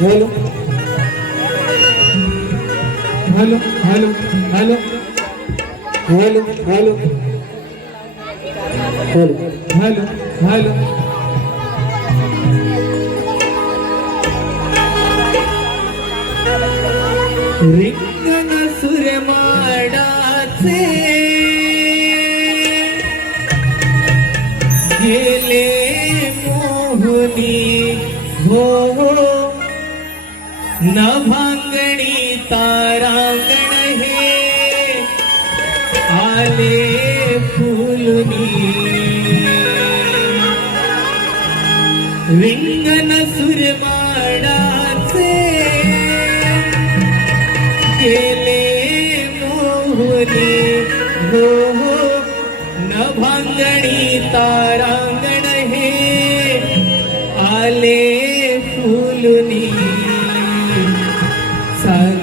Hello. Hello hello hello. Hello hello. Hello hello hello. రింగన సురమాడాచే గేలే మోహని భోగో नभांगणी तारांगण हे. आले फुलनी. रिंगण सुरवाडाचे केले मोहनी. हो नभांगणी तारा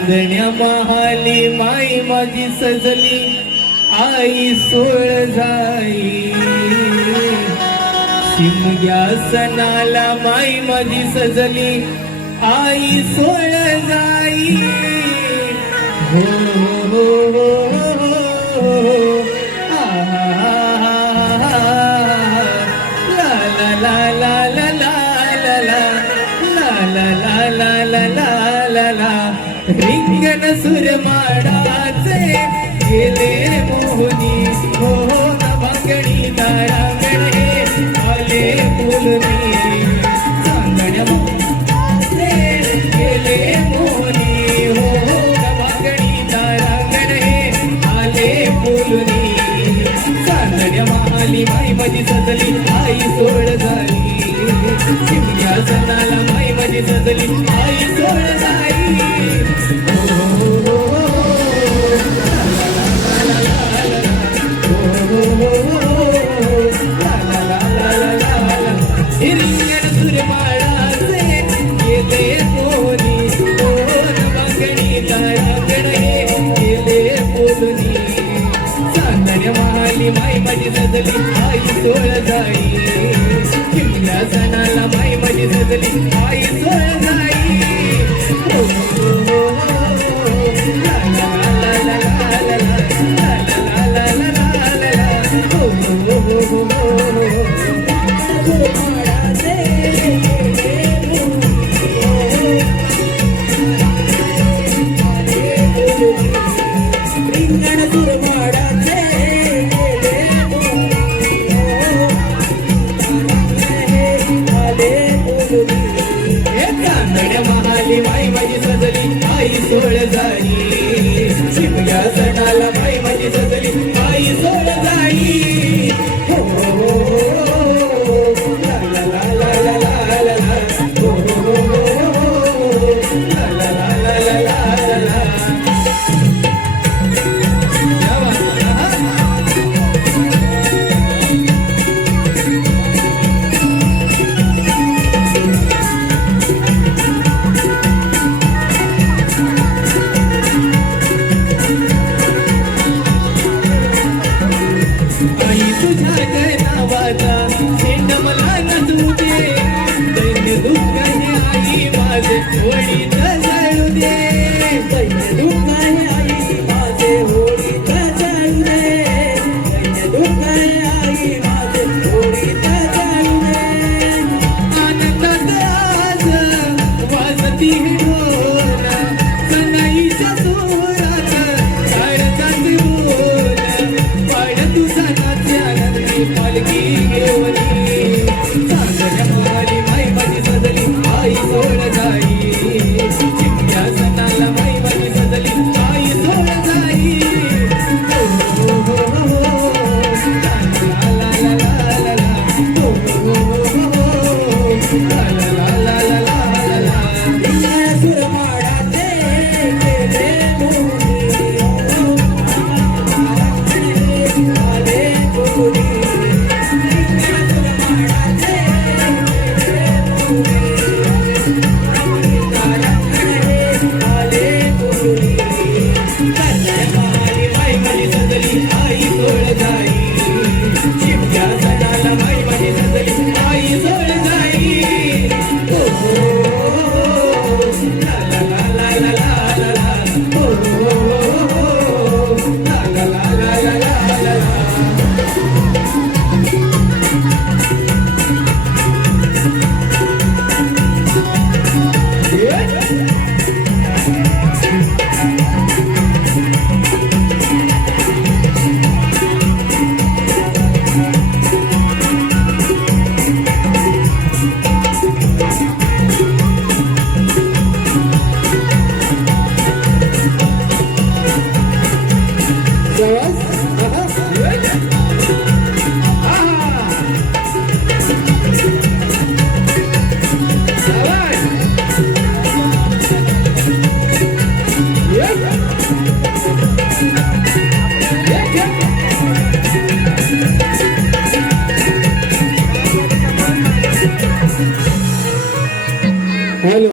चांदण्या महाली माई माझी सजली आई सोळ जाई शिमग्या सणाला माई माझी सजली आई सोळ जाई हो हो हो la la la la la सुर माडाचे गेले मोहनी. हो, हो, मोहन. भांगणी तारांगणे आले बोलणे सांगण्या मोहने हो, गेले सजली आई सोड झाली. शिमग्या माई माझी सजली आई झाली. माई माझी सजली आई सोळ जाई चिमण्या सणाला माई माझी सजली Hallelujah.